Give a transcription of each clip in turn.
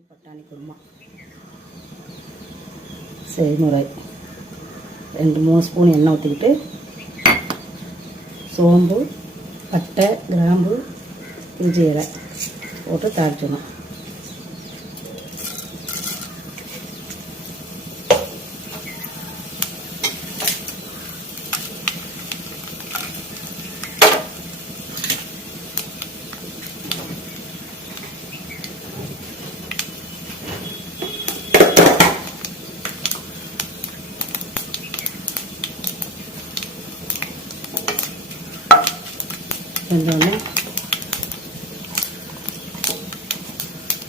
சப்பாத்தி பட்டாணி குருமா. செய்முறை ரெண்டு மூணு ஸ்பூன் எண்ணெய் ஊற்றிக்கிட்டு சோம்பு பட்டை கிராம்பு இஞ்சி இலை போட்டு தாளிச்சிடணும். വെന്തോണം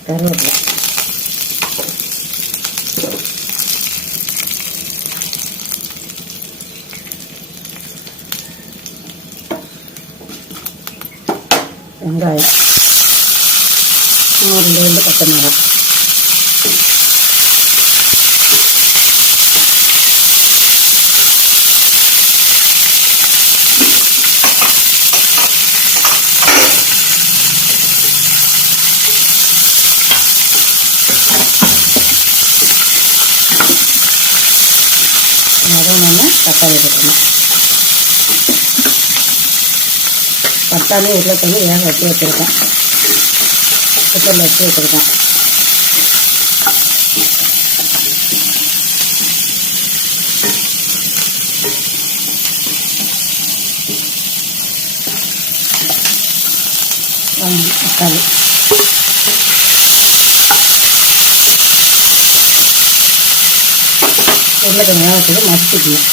കറിവേപ്പില. വെങ്കായം. നൂറിന്റെ കൊണ്ട് പച്ചമുളക്. தக்காளி போட்டணும் பட்டாணி உருளைக்கிழங்கு வேக வச்சு வச்சுருக்கேன் குக்கரில் வச்சு வச்சுருக்கேன் தக்காளி. உருளைக்கிழங்கு வேக வச்சது மசிக்கணும்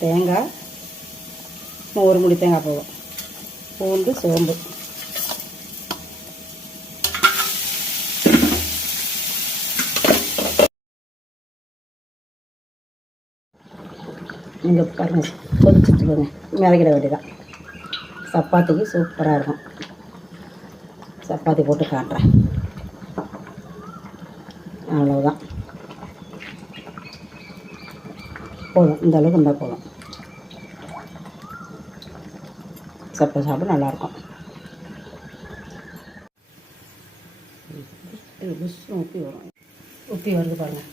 தேங்காய் ஒரு முடி தேங்காய் போவோம் பூண்டு சோம்பு. நீங்கள் பாருங்கள் கொதிச்சுட்டுருங்க மிளகிட வேண்டியதான் சப்பாத்திக்கு சூப்பராக இருக்கும். சப்பாத்தி போட்டு காட்டுறேன். அவ்வளோதான் போதும். இந்த அளவுக்கு இருந்தால் போதும். சாப்பிட சாப்பிட நல்லாயிருக்கும். உப்பி வரும். உப்பி வருது பாருங்கள்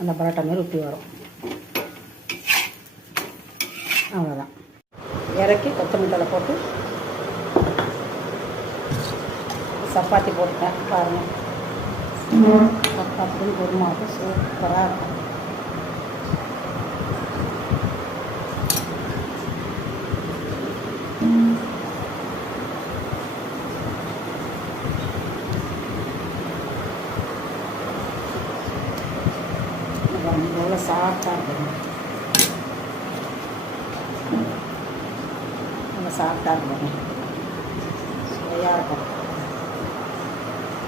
அந்த பரோட்டா மாதிரி உப்பி வரும். அவ்வளோதான் இறக்கி கொத்தமல்லி தழை போட்டு சப்பாத்தி போட்டுட்டேன் பாருங்கள் சப்பாத்தியும் குருமாவுக்கு சூப்பராக இருக்கும். எவ்வளோ சாஃப்டாக இருக்கும். நல்லா சாஃப்டாக இருக்கும். சுவையாக இருக்கும்.